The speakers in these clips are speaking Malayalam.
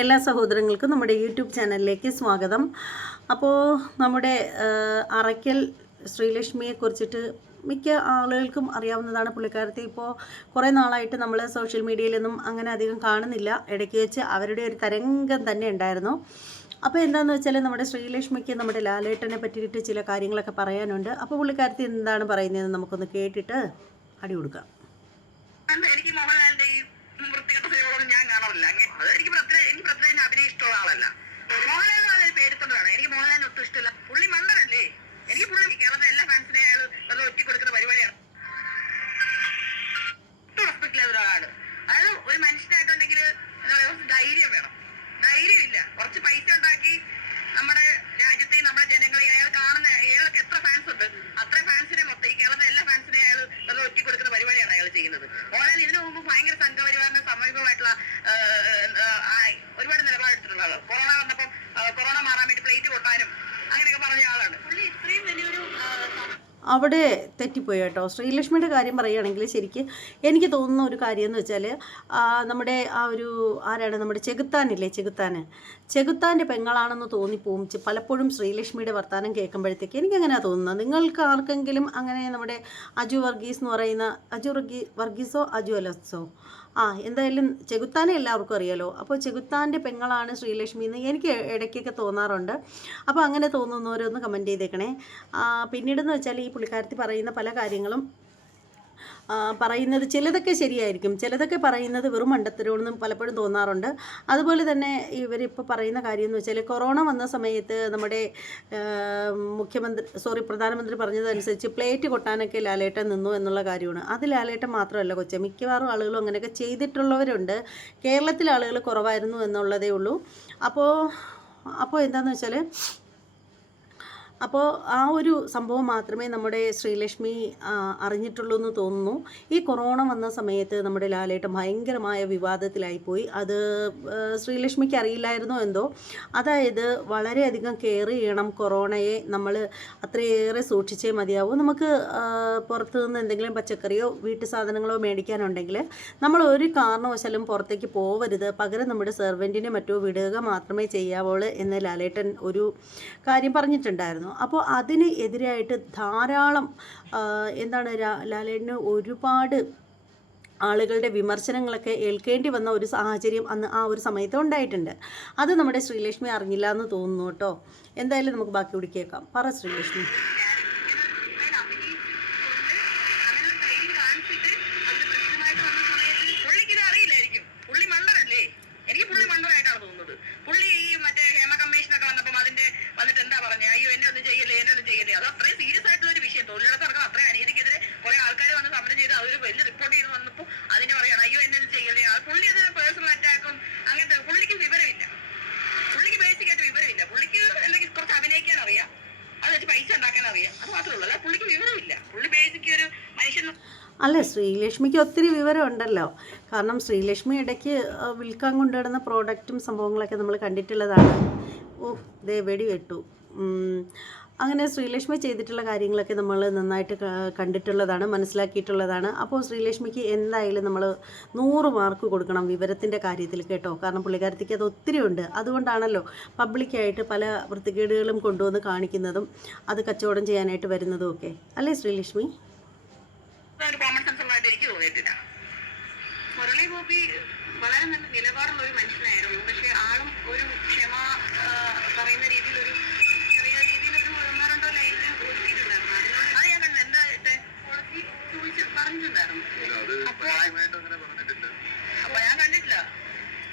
എല്ലാ സഹോദരങ്ങൾക്കും നമ്മുടെ യൂട്യൂബ് ചാനലിലേക്ക് സ്വാഗതം. അപ്പോൾ നമ്മുടെ അറയ്ക്കൽ ശ്രീലക്ഷ്മിയെ കുറിച്ചിട്ട് മിക്ക ആളുകൾക്കും അറിയാവുന്നതാണ് പുള്ളിക്കാരത്തെ. ഇപ്പോൾ കുറേ നാളായിട്ട് നമ്മൾ സോഷ്യൽ മീഡിയയിലൊന്നും അങ്ങനെ അധികം കാണുന്നില്ല. ഇടയ്ക്ക് വെച്ച് അവരുടെ ഒരു തരംഗം തന്നെ ഉണ്ടായിരുന്നു. അപ്പോൾ എന്താണെന്ന് വെച്ചാൽ നമ്മുടെ ശ്രീലക്ഷ്മിക്ക് നമ്മുടെ ലാലേട്ടനെ പറ്റിയിട്ട് ചില കാര്യങ്ങളൊക്കെ പറയാനുണ്ട്. അപ്പോൾ പുള്ളിക്കാരത്തി എന്താണ് പറയുന്നതെന്ന് നമുക്കൊന്ന് കേട്ടിട്ട് അടി കൊടുക്കാം. എനിക്ക് ഈ വൃത്തികെട്ട സിനിമകളൊന്നും ഞാൻ കാണാറില്ല അത് എനിക്ക് പ്രത്യേക എനിക്ക് പ്രത്യേകം അഭിനയം ഇഷ്ടമുള്ള ആളല്ല. മോഹൻലാൽ എന്ന് പറഞ്ഞ പേരുത്തോണ്ടാണ് എനിക്ക് മോഹൻലാൽ ഒട്ടും ഇഷ്ടമില്ല. പുള്ളി മണ്ടനല്ലേ? എനിക്ക് പുള്ളി കേരളത്തിലെ എല്ലാ ഫാൻസിനെ അയാൾ വെറുതെ ഒറ്റ കൊടുക്കുന്ന പരിപാടിയാണ്. റെസ്പെക്ട് ഒരാൾ അതായത് ഒരു മനുഷ്യനായിട്ടുണ്ടെങ്കിൽ എന്താ പറയുക ധൈര്യം വേണം. ധൈര്യം ഇല്ല. കുറച്ച് പൈസ ഉണ്ടാക്കി നമ്മുടെ രാജ്യത്തെയും നമ്മുടെ ജനങ്ങളെയും അയാൾ കാണുന്ന അയാൾക്ക് എത്ര ഫാൻസ് ഉണ്ട് അത്ര ഫാൻസിനെ മൊത്തം ഈ കേരളത്തിലെ എല്ലാ ഫാൻസിനെ അയാൾ വെറുതെ ഒറ്റ കൊടുക്കുന്ന പരിപാടിയാണ് അയാൾ ചെയ്യുന്നത്. മോഹൻലാൽ ഇതിനു മുമ്പ് ഭയങ്കര സംഘപരിവാറിന് സമീപമായിട്ടുള്ള ആ, ആ, ആ, ഒരുപാട് നിലപാടെടുത്തിട്ടുള്ള ആളാണ് കൊറോണ വന്നപ്പം കൊറോണ മാറാൻ വേണ്ടി പ്ലേറ്റ് കൊട്ടാനും അങ്ങനെയൊക്കെ പറഞ്ഞ ആളാണ്. പുള്ളി ഇത്രയും വലിയൊരു അവിടെ തെറ്റിപ്പോയി കേട്ടോ. ശ്രീലക്ഷ്മിയുടെ കാര്യം പറയുകയാണെങ്കിൽ ശരിക്ക് എനിക്ക് തോന്നുന്ന ഒരു കാര്യം എന്ന് വെച്ചാൽ നമ്മുടെ ആ ഒരു ആരാണ്? നമ്മുടെ ചെകുത്താനില്ലേ ചെകുത്താൻ ചെകുത്താന്റെ പെങ്ങളാണെന്ന് തോന്നിപ്പോവും പലപ്പോഴും ശ്രീലക്ഷ്മിയുടെ വർത്തമാനം കേൾക്കുമ്പോഴത്തേക്ക് എനിക്കങ്ങനെയാണ് തോന്നുന്നത്. നിങ്ങൾക്ക് ആർക്കെങ്കിലും അങ്ങനെ നമ്മുടെ അജു വർഗീസ് എന്ന് പറയുന്ന അജു വർഗീ വർഗീസോ അജു അലസോ? ആ എന്തായാലും ചെകുത്താനെ എല്ലാവർക്കും അറിയാലോ. അപ്പോൾ ചെകുത്താന്റെ പെങ്ങളാണ് ശ്രീലക്ഷ്മി എന്ന് എനിക്ക് ഇടയ്ക്കൊക്കെ തോന്നാറുണ്ട്. അപ്പോൾ അങ്ങനെ തോന്നുന്നവരൊന്ന് കമന്റ് ചെയ്തേക്കണേ. പിന്നീടെന്ന് വെച്ചാൽ ഈ പുള്ളിക്കാരത്തി പറയുന്ന പല കാര്യങ്ങളും പറയുന്നത് ചിലതൊക്കെ ശരിയായിരിക്കും. ചിലതൊക്കെ പറയുന്നത് വെറും മണ്ടത്തരമെന്നും പലപ്പോഴും തോന്നാറുണ്ട്. അതുപോലെ തന്നെ ഇവരിപ്പോൾ പറയുന്ന കാര്യം എന്ന് വെച്ചാൽ കൊറോണ വന്ന സമയത്ത് നമ്മുടെ മുഖ്യമന്ത്രി സോറി പ്രധാനമന്ത്രി പറഞ്ഞതനുസരിച്ച് പ്ലേറ്റ് കൊട്ടാനൊക്കെ ലാലേട്ടൻ നിന്നു എന്നുള്ള കാര്യമാണ്. അത് ലാലേട്ടൻ മാത്രമല്ല കൊച്ചെ. മിക്കവാറും ആളുകളും അങ്ങനെയൊക്കെ ചെയ്തിട്ടുള്ളവരുണ്ട്. കേരളത്തിലെ ആളുകൾ കുറവായിരുന്നു എന്നുള്ളതേ ഉള്ളൂ. അപ്പോൾ അപ്പോൾ എന്താണെന്ന് വെച്ചാൽ അപ്പോൾ ആ ഒരു സംഭവം മാത്രമേ നമ്മുടെ ശ്രീലക്ഷ്മി അറിഞ്ഞിട്ടുള്ളൂ എന്ന് തോന്നുന്നു. ഈ കൊറോണ വന്ന സമയത്ത് നമ്മുടെ ലാലേട്ടൻ ഭയങ്കരമായ വിവാദത്തിലായിപ്പോയി അത് ശ്രീലക്ഷ്മിക്ക് അറിയില്ലായിരുന്നോ എന്തോ? അതായത് വളരെയധികം കെയർ ചെയ്യണം കൊറോണയെ. നമ്മൾ അത്രയേറെ സൂക്ഷിച്ചേ മതിയാവൂ. നമുക്ക് പുറത്തു നിന്ന് എന്തെങ്കിലും പച്ചക്കറിയോ വീട്ടു സാധനങ്ങളോ മേടിക്കാനുണ്ടെങ്കിൽ നമ്മൾ ഒരു കാരണവശാലും പുറത്തേക്ക് പോവരുത്. പകരം നമ്മുടെ സെർവന്റിനെ മറ്റോ വിടുക മാത്രമേ ചെയ്യാവുള്ളൂ എന്ന് ലാലേട്ടൻ ഒരു കാര്യം പറഞ്ഞിട്ടുണ്ടായിരുന്നു. അപ്പോൾ അതിന് എതിരായിട്ട് ധാരാളം എന്താണ് ലാലേട്ടന് ഒരുപാട് ആളുകളുടെ വിമർശനങ്ങളൊക്കെ ഏൽക്കേണ്ടി വന്ന ഒരു സാഹചര്യം അന്ന് ആ ഒരു സമയത്ത് ഉണ്ടായിട്ടുണ്ട്. അത് നമ്മുടെ ശ്രീലക്ഷ്മി അറിഞ്ഞില്ല എന്ന് തോന്നുന്നു കേട്ടോ. എന്തായാലും നമുക്ക് ബാക്കി കൂടി കേൾക്കാം. പറ ശ്രീലക്ഷ്മി. വലിയ റിപ്പോർട്ട് ചെയ്ത് വന്നപ്പോൾ അതിനെ പറയാണ് അയ്യോ എന്നെ ഒന്നും ചെയ്യല്ലേ? അത് പുള്ളി അത് പേഴ്സണൽ അറ്റാക്കും അങ്ങനത്തെ പുള്ളിക്ക് വിവരമില്ല. പുള്ളിക്ക് ബേസിക് ആയിട്ട് വിവരമില്ല. പുള്ളിക്ക് അല്ലെങ്കിൽ കുറച്ച് അഭിനയിക്കാൻ അറിയാം. അത് വെച്ച് പൈസ ഉണ്ടാക്കാൻ അറിയാം. അത് മാത്രമേ ഉള്ളൂ. അല്ല പുള്ളിക്ക് വിവരമില്ല. പുള്ളി ബേസിക് ഒരു മനുഷ്യൻ അല്ല ശ്രീലക്ഷ്മിക്ക് ഒത്തിരി വിവരമുണ്ടല്ലോ. കാരണം ശ്രീലക്ഷ്മി ഇടയ്ക്ക് വിൽക്കാൻ കൊണ്ടുവരുന്ന പ്രോഡക്റ്റും സംഭവങ്ങളൊക്കെ നമ്മൾ കണ്ടിട്ടുള്ളതാണ്. ഓ ദേ വെടി വെട്ടു അങ്ങനെ ശ്രീലക്ഷ്മി ചെയ്തിട്ടുള്ള കാര്യങ്ങളൊക്കെ നമ്മൾ നന്നായിട്ട് കണ്ടിട്ടുള്ളതാണ് മനസ്സിലാക്കിയിട്ടുള്ളതാണ്. അപ്പോൾ ശ്രീലക്ഷ്മിക്ക് എന്തായാലും നമ്മൾ നൂറ് മാർക്ക് കൊടുക്കണം വിവരത്തിന്റെ കാര്യത്തിൽ കേട്ടോ. കാരണം പുള്ളിക്കാരത്തിക്ക് അത് ഒത്തിരി ഉണ്ട്. അതുകൊണ്ടാണല്ലോ പബ്ലിക്കായിട്ട് പല വൃത്തികേടുകളും കൊണ്ടുവന്ന് കാണിക്കുന്നതും അത് കച്ചവടം ചെയ്യാനായിട്ട് വരുന്നതും ഒക്കെ. അല്ലേ ശ്രീലക്ഷ്മി? മുരളി വളരെ നല്ല നിലപാടുള്ള ഒരു മനുഷ്യനായിരുന്നു. പക്ഷെ ആളും ഒരു ക്ഷമ പറയുന്ന രീതിയിൽ ഒരു ചെറിയ രീതിയിലൊരു ഒന്നോ രണ്ടോ ലൈനിൽ ഒതുക്കിയിട്ടുണ്ടായിരുന്നു അതിനോട് അത് ഞാൻ കണ്ടു എന്താ ഇട്ടെ കോടതി ചോദിച്ച് പറഞ്ഞിട്ടുണ്ടായിരുന്നു അപ്പൊ അപ്പൊ ഞാൻ കണ്ടിട്ടില്ല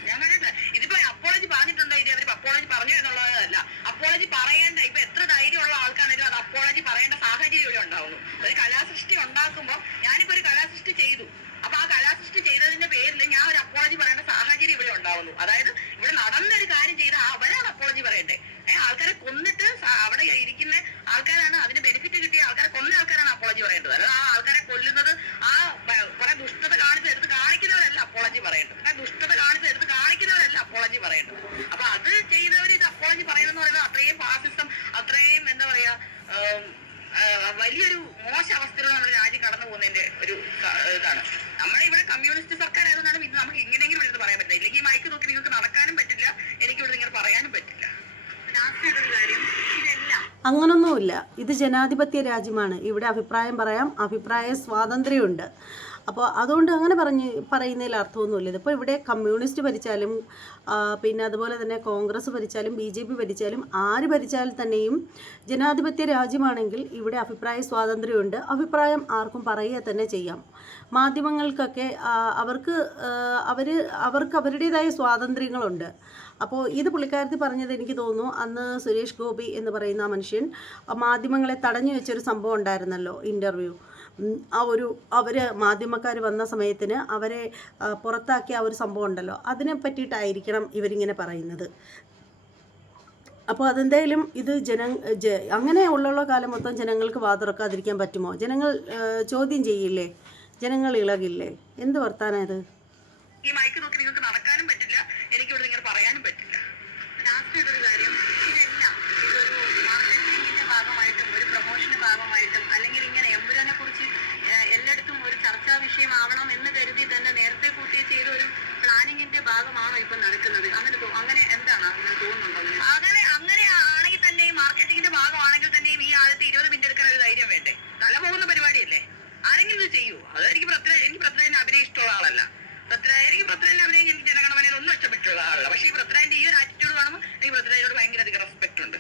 ഞാൻ കണ്ടിട്ടില്ല ഇതിപ്പോ അപ്പോളജി പറഞ്ഞിട്ടുണ്ടോ ഇനി അവർ അപ്പോളജി പറഞ്ഞു എന്നുള്ളതല്ല അപ്പോളജി പറയേണ്ട ഇപ്പൊ എത്ര ധൈര്യമുള്ള ആൾക്കാണെങ്കിലും അത് അപ്പോളജി പറയേണ്ട സാഹചര്യം ഇവിടെ ഉണ്ടാവുന്നു ഒരു കലാസൃഷ്ടി ഉണ്ടാക്കുമ്പോ ഞാനിപ്പോ ഒരു കലാസൃഷ്ടി ചെയ്തു അപ്പൊ ആ കലാസൃഷ്ടി ചെയ്തതിന്റെ പേരിൽ ഞാൻ ഒരു അപ്പോളജി പറയേണ്ട സാഹചര്യം ഇവിടെ ഉണ്ടാവുന്നു അതായത് ഇവിടെ നടന്നൊരു കാര്യം ചെയ്ത അവരാണ് അപ്പോളജി പറയണ്ടേ ഏഹ് ആൾക്കാരെ കൊന്നിട്ട് സ- അവിടെ ഇരിക്കുന്ന ആൾക്കാരാണ് അതിന് ബെനിഫിറ്റ് കിട്ടിയ ആൾക്കാരെ കൊന്ന ആൾക്കാരാണ് അപ്പോളജി പറയേണ്ടത് അതായത് ആ ആൾക്കാരെ കൊല്ലുന്നത് ആ ബ- കുറെ ദുഷ്ടത കാണിച്ച് എടുത്ത് കാണിക്കുന്നവരല്ല അപ്പോളജി പറയേണ്ടത് ആ ദുഷ്ടത കാണിച്ച് എടുത്ത് കാണിക്കുന്നവരല്ല അപ്പോളജി പറയേണ്ടത് അപ്പൊ അത് ചെയ്തവർ ഇത് അപ്പോളജി പറയുന്നത് പറയുന്നത് അത്രയും ഫാസിസം അത്രയും എന്താ പറയാ ഉം, ആ, വലിയൊരു മോശ അവസ്ഥയിലൂടെ നമ്മുടെ രാജ്യം കടന്നു പോകുന്നതിന്റെ ഒരു ക- ഇതാണ് നമ്മുടെ ഇവിടെ കമ്മ്യൂണിസ്റ്റ് സർക്കാർ ആയതുകൊണ്ടാണ് ഇത് നമുക്ക് ഇങ്ങനെയെങ്കിലും എടുത്ത് പറയാൻ പറ്റില്ല ഇല്ലെങ്കിൽ ഈ മൈക്ക് നോക്കി നിങ്ങൾക്ക് നടക്കാനും പറ്റില്ല അങ്ങനൊന്നുമില്ല. ഇത് ജനാധിപത്യ രാജ്യമാണ്. ഇവിടെ അഭിപ്രായം പറയാം. അഭിപ്രായ സ്വാതന്ത്ര്യമുണ്ട്. അപ്പോൾ അതുകൊണ്ട് അങ്ങനെ പറഞ്ഞ് പറയുന്നതിൽ അർത്ഥമൊന്നുമില്ല. ഇതിപ്പോൾ ഇവിടെ കമ്മ്യൂണിസ്റ്റ് ഭരിച്ചാലും പിന്നെ അതുപോലെ തന്നെ കോൺഗ്രസ് ഭരിച്ചാലും ബി ജെ പി ഭരിച്ചാലും ആര് ഭരിച്ചാൽ തന്നെയും ജനാധിപത്യ രാജ്യമാണെങ്കിൽ ഇവിടെ അഭിപ്രായ സ്വാതന്ത്ര്യമുണ്ട്. അഭിപ്രായം ആർക്കും പറയുക തന്നെ ചെയ്യാം. മാധ്യമങ്ങൾക്കൊക്കെ അവർക്ക് അവർ അവർക്ക് അവരുടേതായ സ്വാതന്ത്ര്യങ്ങളുണ്ട്. അപ്പോൾ ഇത് പുള്ളിക്കാരത്തി പറഞ്ഞത് എനിക്ക് തോന്നുന്നു അന്ന് സുരേഷ് ഗോപി എന്ന് പറയുന്ന മനുഷ്യൻ മാധ്യമങ്ങളെ തടഞ്ഞു വെച്ചൊരു സംഭവം ഉണ്ടായിരുന്നല്ലോ ഇന്റർവ്യൂ ആ ഒരു അവർ മാധ്യമക്കാർ വന്ന സമയത്തിന് അവരെ പുറത്താക്കിയ ആ ഒരു സംഭവം ഉണ്ടല്ലോ. അതിനെ പറ്റിയിട്ടായിരിക്കണം ഇവരിങ്ങനെ പറയുന്നത്. അപ്പോൾ അതെന്തായാലും ഇത് ജന അങ്ങനെ ഉള്ള കാലം മൊത്തം ജനങ്ങൾക്ക് വാതുറക്കാതിരിക്കാൻ പറ്റുമോ? ജനങ്ങൾ ചോദ്യം ചെയ്യില്ലേ? ജനങ്ങൾ ഇളകില്ലേ? എന്ത് വർത്താനം ഇത്? ഈ മൈക്ക് നോക്കി നിങ്ങൾക്ക് ഭാഗമാണെങ്കിൽ തന്നെയും ഈ ആദ്യത്തെ ഇരുപത് മിനിറ്റ് എടുക്കാൻ ഒരു ധൈര്യം വേണ്ടേ? തല പോകുന്ന പരിപാടിയല്ലേ? ആരെങ്കിലും ഇത് ചെയ്യൂ? അത് എനിക്ക് പൃഥ്വി എനിക്ക് ഇഷ്ടമുള്ള ആളല്ല. പൃഥ്വിരാജ് എനിക്ക് പൃഥ്വിരാജിനെ അഭിനയം എനിക്ക് ജനഗണമനയിൽ ഒന്നും ഇഷ്ടപ്പെട്ടുള്ള ആളല്ല. പക്ഷേ ഈ പൃഥ്വിരാജിന്റെ ഈ ഒരു ആറ്റിറ്റ്യൂഡ് കാണുമ്പോൾ എനിക്ക് പൃഥ്വിരാജിനോട് ഭയങ്കര അധികം റെസ്പെക്ട് ഉണ്ട്.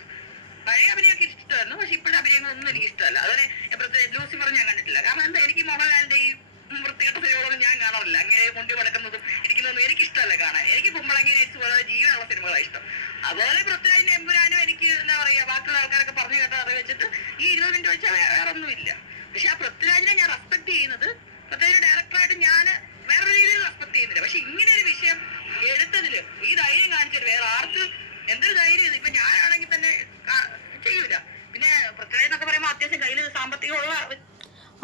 പഴയ അഭിനയമൊക്കെ ഇഷ്ടമായിരുന്നു. പക്ഷെ ഇപ്പോഴത്തെ അഭിനയങ്ങളൊന്നും എനിക്ക് ഇഷ്ടമല്ല. അതുപോലെ പൃഥ്വിരാജ് ലൂസിഫർ ഞാൻ കണ്ടിട്ടില്ല. കാരണം എന്താ? എനിക്ക് മോഹൻലാലിന്റെ ഈ വൃത്തികെട്ട സിനിമകളൊന്നും ഞാൻ കാണാറില്ല. അങ്ങനെ മുണ്ടി കിടക്കുന്നതും ഇരിക്കുന്നതൊന്നും എനിക്ക് ഇഷ്ടമല്ല കാണാൻ. എനിക്ക് കുമ്പളങ്ങി നേഴ്സ് പോലെ ജീവനുള്ള സിനിമകളാണ് ഇഷ്ടം. അതുപോലെ പൃഥ്വിരാജിന്റെ എമ്പുരാനും എനിക്ക് എന്താ പറയാ ബാക്കിയുള്ള ആൾക്കാരൊക്കെ പറഞ്ഞു കേട്ട അത് വെച്ചിട്ട് ഈ ഇരുപത് മിനിറ്റ് വെച്ചാൽ വേറെ ഒന്നുമില്ല പക്ഷെ ആ പൃഥ്വിരാജിനെ ഞാൻ റെസ്പെക്ട് ചെയ്യുന്നത് പൃഥ്വിരാജ് ഡയറക്ടറായിട്ട് ഞാൻ വേറൊരു രീതിയിൽ റെസ്പെക്ട് ചെയ്യുന്നില്ല പക്ഷെ ഇങ്ങനെ ഒരു വിഷയം എടുത്തതിൽ ഈ ധൈര്യം കാണിച്ചിട്ട് വേറെ ആർക്ക് എന്തൊരു ധൈര്യം ഇത് ഇപ്പൊ ഞാനാണെങ്കിൽ തന്നെ കാ- ചെയ്യൂല പിന്നെ പൃഥ്വിരാജ് എന്നൊക്കെ പറയുമ്പോൾ അത്യാവശ്യം കയ്യിൽ സാമ്പത്തികമുള്ള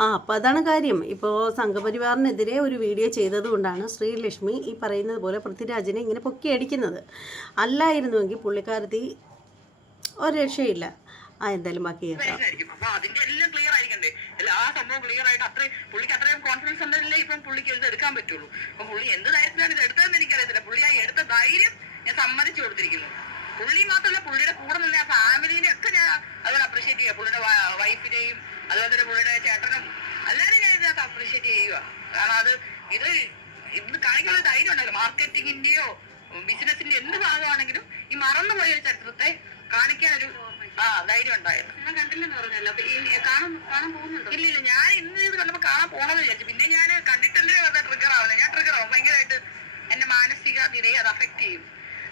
ആ അപ്പോൾ അതാണ് കാര്യം. ഇപ്പോൾ സംഘപരിവാറിനെതിരെ ഒരു വീഡിയോ ചെയ്തതുകൊണ്ടാണ് ശ്രീലക്ഷ്മി ഈ പറയുന്നത് പോലെ പൃഥ്വിരാജിനെ ഇങ്ങനെ പൊക്കി അടിക്കുന്നത്. അല്ലായിരുന്നുവെങ്കിൽ പുള്ളിക്കാരത്തി ഒരു രക്ഷയില്ല. ആ എന്തായാലും ബാക്കി അപ്പൊ എല്ലാം ക്ലിയർ ആ സംഭവം ക്ലിയർ ആയിട്ട് ഇപ്പം എടുക്കാൻ അപ്പൊ ഇത് എടുത്ത ധൈര്യം ഞാൻ സമ്മതിച്ചു കൊടുത്തിരിക്കുന്നു. പുള്ളി മാത്രമല്ല പുള്ളിയുടെ കൂടെ നിന്ന് ആ ഫാമിലിനെ ഒക്കെ ഞാൻ അതുപോലെ അപ്രീഷിയേറ്റ് ചെയ്യുക പുള്ളിയുടെ വൈഫിനെയും അതുപോലെ തന്നെ പുള്ളിയുടെ ചേട്ടനും എല്ലാവരും ഞാൻ ഇതിനകത്ത് അപ്രീഷിയേറ്റ് ചെയ്യുക. കാരണം അത് ഇത് ഇന്ന് കാണിക്കാനുള്ള ധൈര്യം ഉണ്ടല്ലോ. മാർക്കറ്റിങ്ങിന്റെയോ ബിസിനസിന്റെ എന്ത് ഭാഗമാണെങ്കിലും ഈ മറന്നുപോയ ഒരു ചരിത്രത്തെ കാണിക്കാനൊരു ആ ധൈര്യം ഉണ്ടായിരുന്നു. ഞാൻ കണ്ടില്ലെന്ന് പറഞ്ഞല്ലോ. അപ്പൊ ഈ കാണാൻ കാണാൻ പോകുന്നുണ്ടോ? ഇല്ല ഇല്ല. ഞാൻ ഇന്ന് ഇത് കണ്ടപ്പോ കാണാൻ പോണെന്ന് വിചാരിച്ചു. പിന്നെ ഞാൻ കണ്ടിട്ടല്ലേ വെറുതെ ട്രിഗർ ആവുന്നത് ഞാൻ ട്രിഗർ ആവും. ഭയങ്കരമായിട്ട് എന്റെ മാനസിക നിലയെ അത് അഫക്ട് ചെയ്യും.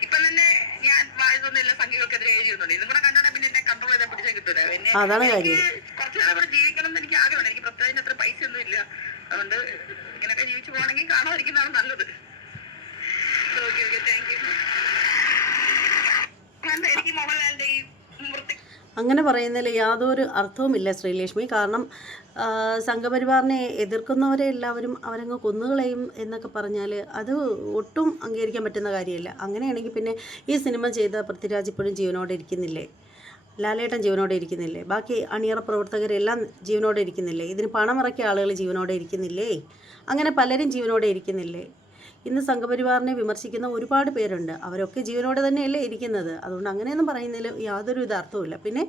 ഇപ്പൊ തന്നെ ഞാൻ വായതൊന്നുമില്ല സംഖ്യകൾക്കെതിരെ എഴുതിയിരുന്നുണ്ട് ഇതും കൂടെ കണ്ടാൽ പിന്നെ എന്നെ കൺട്രോൾ ചെയ്താൽ പിടിച്ചാൽ കിട്ടൂല. പിന്നെ അതാണ് എനിക്ക് കാര്യം. കുറച്ചു നേരം ഇവിടെ ജീവിക്കണം എന്ന് എനിക്ക് ആഗ്രഹമുണ്ട് എനിക്ക് പ്രത്യേകിച്ച് അത്ര പൈസ ഒന്നും ഇല്ല അതുകൊണ്ട് ഇങ്ങനെയൊക്കെ ജീവിച്ചു പോകണമെങ്കിൽ കാണാതിരിക്കുന്നതാണ് നല്ലത്. ഓക്കെ ഓക്കെ താങ്ക് യു എനിക്ക് മോഹൻലാലിന്റെ ഈ അങ്ങനെ പറയുന്നതിൽ യാതൊരു അർത്ഥവുമില്ല ശ്രീലക്ഷ്മി. കാരണം സംഘപരിവാറിനെ എതിർക്കുന്നവരെ എല്ലാവരും അവരങ്ങ് കൊന്നുകളയും എന്നൊക്കെ പറഞ്ഞാൽ അത് ഒട്ടും അംഗീകരിക്കാൻ പറ്റുന്ന കാര്യമല്ല. അങ്ങനെയാണെങ്കിൽ പിന്നെ ഈ സിനിമ ചെയ്ത പൃഥ്വിരാജ് ഇപ്പോഴും ജീവനോടെ ഇരിക്കുന്നില്ലേ? ലാലേട്ടൻ ജീവനോടെ ഇരിക്കുന്നില്ലേ? ബാക്കി അണിയറ പ്രവർത്തകരെല്ലാം ജീവനോടെ ഇരിക്കുന്നില്ലേ? ഇതിന് പണമിറക്കിയ ആളുകൾ ജീവനോടെ ഇരിക്കുന്നില്ലേ? അങ്ങനെ പലരും ജീവനോടെ ഇരിക്കുന്നില്ലേ? ഇന്ന് സംഘപരിവാറിനെ വിമർശിക്കുന്ന ഒരുപാട് പേരുണ്ട്. അവരൊക്കെ ജീവനോടെ തന്നെയല്ലേ ഇരിക്കുന്നത്. അതുകൊണ്ട് അങ്ങനെയൊന്നും പറയുന്നതിൽ യാതൊരു ഇതാർത്ഥവുമില്ല പിന്നെ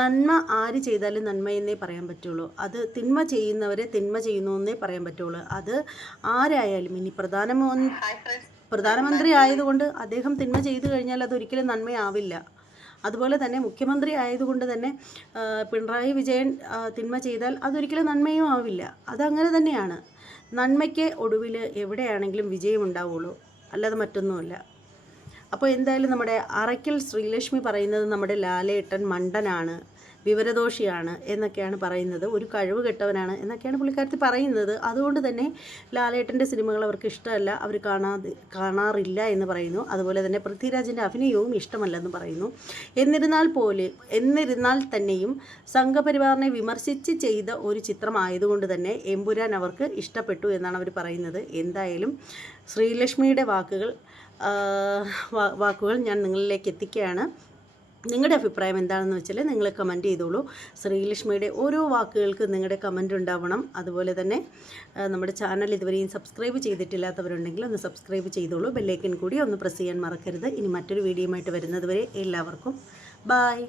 നന്മ ആര് ചെയ്താലും നന്മയെന്നേ പറയാൻ പറ്റുള്ളൂ. അത് തിന്മ ചെയ്യുന്നവരെ തിന്മ ചെയ്യുന്നു എന്നേ പറയാൻ പറ്റുള്ളൂ. അത് ആരായാലും ഇനി പ്രധാനമന്ത്രി പ്രധാനമന്ത്രി ആയതുകൊണ്ട് അദ്ദേഹം തിന്മ ചെയ്തു കഴിഞ്ഞാൽ അതൊരിക്കലും നന്മയാവില്ല. അതുപോലെ തന്നെ മുഖ്യമന്ത്രി ആയതുകൊണ്ട് തന്നെ പിണറായി വിജയൻ തിന്മ ചെയ്താൽ അതൊരിക്കലും നന്മയും ആവില്ല. അതങ്ങനെ തന്നെയാണ്. നന്മയ്ക്ക് ഒടുവിൽ എവിടെയാണെങ്കിലും വിജയം ഉണ്ടാവുള്ളൂ അല്ലാതെ മറ്റൊന്നുമല്ല. അപ്പോൾ എന്തായാലും നമ്മുടെ അറയ്ക്കൽ ശ്രീലക്ഷ്മി പറയുന്നത് നമ്മുടെ ലാലേട്ടൻ മണ്ടനാണ്. വിവരദോഷിയാണ് എന്നൊക്കെയാണ് പറയുന്നത്. ഒരു കഴിവ് കെട്ടവനാണ് എന്നൊക്കെയാണ് പുള്ളിക്കാരത്തി പറയുന്നത്. അതുകൊണ്ട് തന്നെ ലാലേട്ടന്റെ സിനിമകൾ അവർക്ക് ഇഷ്ടമല്ല. അവർ കാണാതെ കാണാറില്ല എന്ന് പറയുന്നു. അതുപോലെ തന്നെ പൃഥ്വിരാജിന്റെ അഭിനയവും ഇഷ്ടമല്ലെന്ന് പറയുന്നു. എന്നിരുന്നാൽ പോലെ എന്നിരുന്നാൽ തന്നെയും സംഘപരിവാറിനെ വിമർശിച്ച് ചെയ്ത ഒരു ചിത്രമായതുകൊണ്ട് തന്നെ എമ്പുരാൻ അവർക്ക് ഇഷ്ടപ്പെട്ടു എന്നാണ് അവർ പറയുന്നത്. എന്തായാലും ശ്രീലക്ഷ്മിയുടെ വാക്കുകൾ വാക്കുകൾ ഞാൻ നിങ്ങളിലേക്ക് എത്തിക്കുകയാണ്. നിങ്ങളുടെ അഭിപ്രായം എന്താണെന്ന് വെച്ചാൽ നിങ്ങൾ കമന്റ് ചെയ്തോളൂ. ശ്രീലക്ഷ്മിയുടെ ഓരോ വാക്കുകൾക്ക് നിങ്ങളുടെ കമന്റ് ഉണ്ടാവണം. അതുപോലെ തന്നെ നമ്മുടെ ചാനൽ ഇതുവരെയും സബ്സ്ക്രൈബ് ചെയ്തിട്ടില്ലാത്തവരുണ്ടെങ്കിൽ ഒന്ന് സബ്സ്ക്രൈബ് ചെയ്തോളൂ. ബെല്ലൈക്കൻ കൂടി ഒന്ന് പ്രസ് ചെയ്യാൻ മറക്കരുത്. ഇനി മറ്റൊരു വീഡിയോയുമായിട്ട് വരുന്നതുവരെ എല്ലാവർക്കും ബായ്